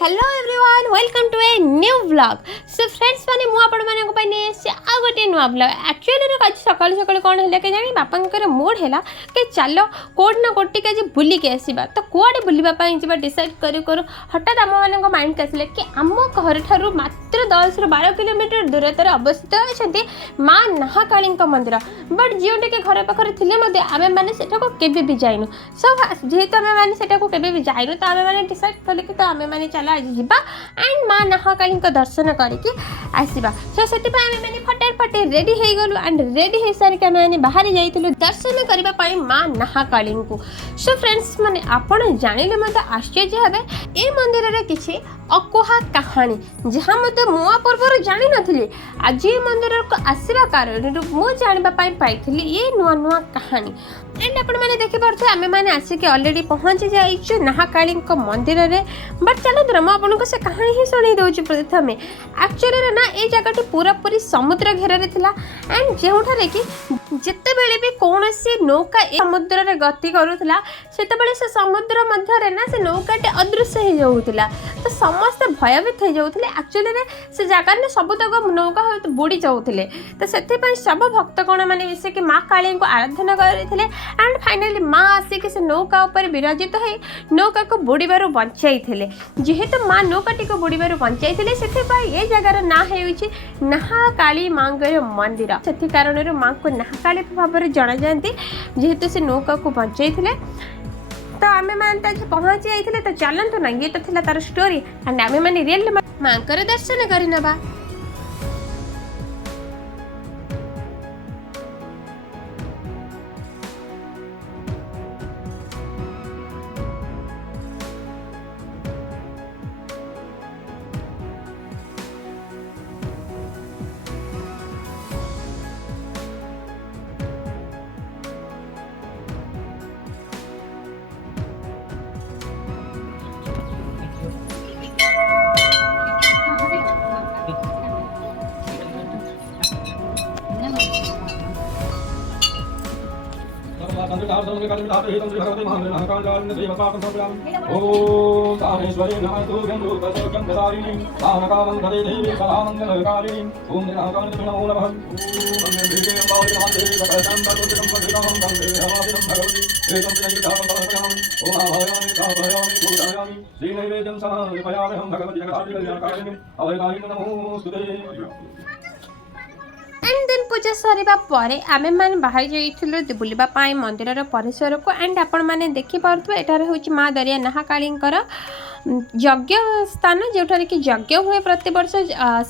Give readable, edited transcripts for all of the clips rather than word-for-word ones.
Hello everyone welcome to a new vlog. So friends माने मु आपण माने को ने से आ गोटे नुआ व्लॉग एक्चुअली रे आज सकाळ सकाळ कोन हैला के जानी बापांकर मूड हैला के चलो कोड ना कोटी के जे बुली के आसीबा तो कोडे बुलीबा पई जेबा डिसाइड करू करू हठात आम माने को माइंड कसले कि आम घर थारु मात्र 10 ରୁ 12 किलोमीटर दूरतार अवस्थित अछंती मां नाहा काली मंदिर। बट जियोटे के घर पाखरे थिले मध्ये आमे माने सेटा को केबे भी जाइनु। सो जेहेतु आमे माने सेटा को केबे भी जाइनु तो आमे माने डिसाइड करले कि तो आमे माने चला आज जीवा एंड मां नाहा काली दर्शन करके आसीबा। सो सेति पय आमे माने फटे रेडी हे गलु एंड रेडी हे सारी के आमे माने बाहर जाइतलु दर्शन करबा पय मां नाहा काली को। सो फ्रेंड्स माने आपण जानिले मते आश्चर्य हेबे ए मंदिर रे किछि अकुहा कहानी जहाँ मत मुआ पूर्व जानी नथिली आज ये मंदिर को आसवा कारण मु जानबा पाई पाइथिली ये नुआ नुआ कहानी एंड आपण माने देखि परथे आमे माने आसी के ऑलरेडी पहुंच जाइछु नाहा काली को मंदिर रे। बट चलो म आपन को से कहानी ही सुनै दोछु। प्रथमे एक्चुअली रे ना ए जगह पूरा पूरी समुद्र घेर रे थिला एंड जेउठारे कि जत्ते बेले भी कोनोसी नौका ए समुद्र रे गति करूथला सेते बेले से समुद्र मध्य रे ना से नौकाटे अदृश्य हो जाउथला तो समस्त भयभीत हो जाउथले। एक्चुअली रे से जगह ने सब तक नौका बुड़ी जाउथले तो सेते पय सब भक्त कोण माने मिसे कि मां काली को आराधना करथिले एंड फाइनली मां आसी के से नौका ऊपर विराजित है नौका को बुड़ीबारु बचाइथिले। जेहेतु मां नौकाटी को बुड़ीबारु बचाइथिले सेते पय ए जगह ना हेउची नाहा काली मांगर मंदिर। सेति कारण रे मां को नाहा काली भाव जाना जाती जेहेतु से नौका को बचाइथिले तो आमे माने आज पहुंच जाइथिले। तो चलंतु ना ये तो थिला तार स्टोरी एंड आमे माने रियल मांकर दर्शन करि नबा। ओम कामेश्वरी नमः तुभ्यं रूपसौख्यं प्रदायिनी कामकामं भजे देवी कलामङ्गलकारिणी ओम निराकारिणी नमो नमः ओम मंगलदेवी अम्बावती देवी सकलजं सर्वजं पतितं वन्दे हवादिनं भगवती एकं प्रणयितां परमं ओम आभायामि ताभयामि पूजायामि श्रीनैवेद्यं समर्पयामि भगवती जगदादिकल्याणकारिणी अभयकारिणी नमोस्तुते। एंड देन पूजा सरिबा परे आमे माने बाहर जाइथिलु बुलिबा पाई मंदिरर परिसर को एंड आपण माने देखि पारथु एटारे होची मां दरिया नाहा कालींकर यज्ञ स्थान जोठारे कि यज्ञ हुए प्रति वर्ष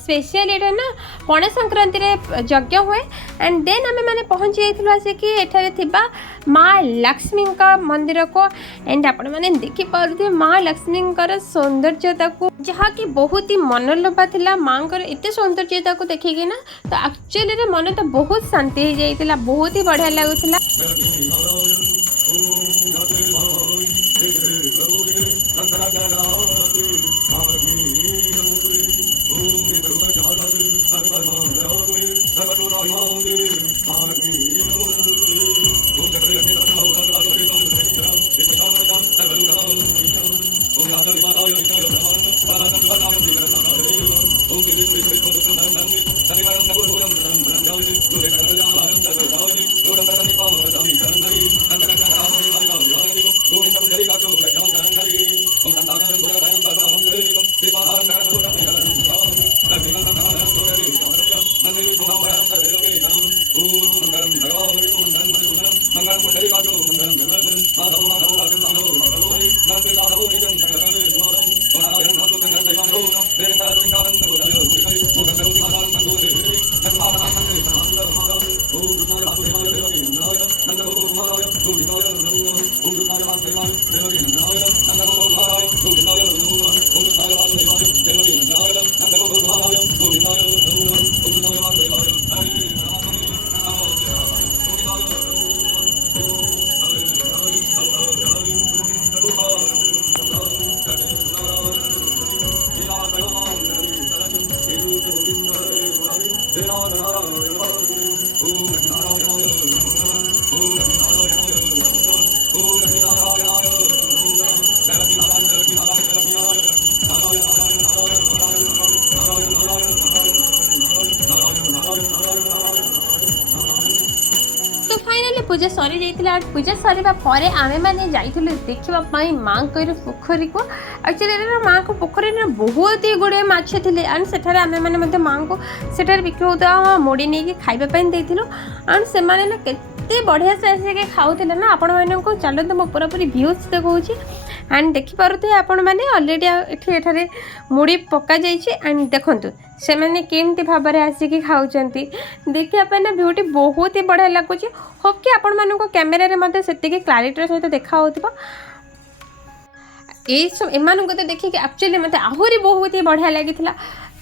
स्पेशल एटा ना पणा संक्रांति रे यज्ञ हुए एंड देन आमे माने पहुंच जाइथिलु आसे कि एठारे थिबा मां लक्ष्मी का मंदिर को एंड आपण माने देखि पारथु मां लक्ष्मी कर सौंदर्यता को जहा कि बहुत ही मनोलोभा थिला। मां कर एते सौंदर्यता को देखिके ना तो एक्चुअली रे मन तो बहुत शांति हो जाइतिला बहुत ही बढ़िया लागुतिला। पूजा सरी जाइतिला पूजा सरीबा परे आमे माने जाइथिलु देखिबा पई मांकर पोखरी को एक्चुअली मां को पोखरी में बहुत ही गुड़े माछ थिले एंड सेठारे आमे माने मते मां को सेठारे बिक्री होता मोड़ी नै के खाइबा पई देथिलु एंड से माने ना केते बढ़िया से आसे के खाउथिले ना आपण माने को चलो तो पूरा पूरी व्यूज देखौची एंड देखि पारुथे आपण माने ऑलरेडी एठारे मुड़ी पका जाइछि एंड देखंतु से माने केमती भाव में आसिक खाऊंती देखिए ना ब्यूटी बहुत ही बढ़िया लगुच होप कि आपण मानक कैमेरा से क्लारिटी सहित देखा होता एमान को देखिए एक्चुअली मत आहरी बहुत ही बढ़िया लगी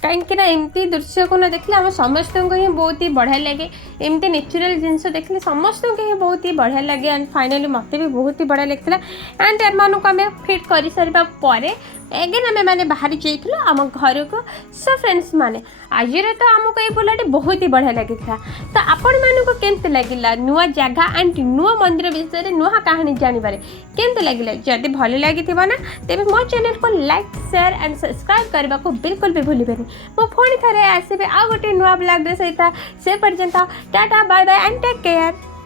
कहीं एमती दृश्य को ना देखले आम समस्त को ही बहुत ही बढ़िया लगे एमती नेचुरल जिनस देखले समस्त को ही बहुत ही बढ़िया लगे एंड फाइनली मत भी बहुत ही बढ़िया लगता एंड एम को आम फिट कर सारा पर एगेन आम मैंने बाहरी जाइलु आम घर को सो फ्रेंड्स माने आज तो आमको ये बुलाटी बहुत ही बढ़िया लगी था तो आपण मानक केमती लगिला नुआ जगह एंड नुआ मंदिर विषय नुआ कहानी जानवर केमती लगिला जदि भल लगी ना तेज मो चैनल को लाइक शेयर एंड सब्सक्राइब करने को बिल्कुल भी भूलिबेनी मो पुणी थे आसबे आ गोटे नुआ ब्लॉग सहित से पर्यंत tata bye bye and take care.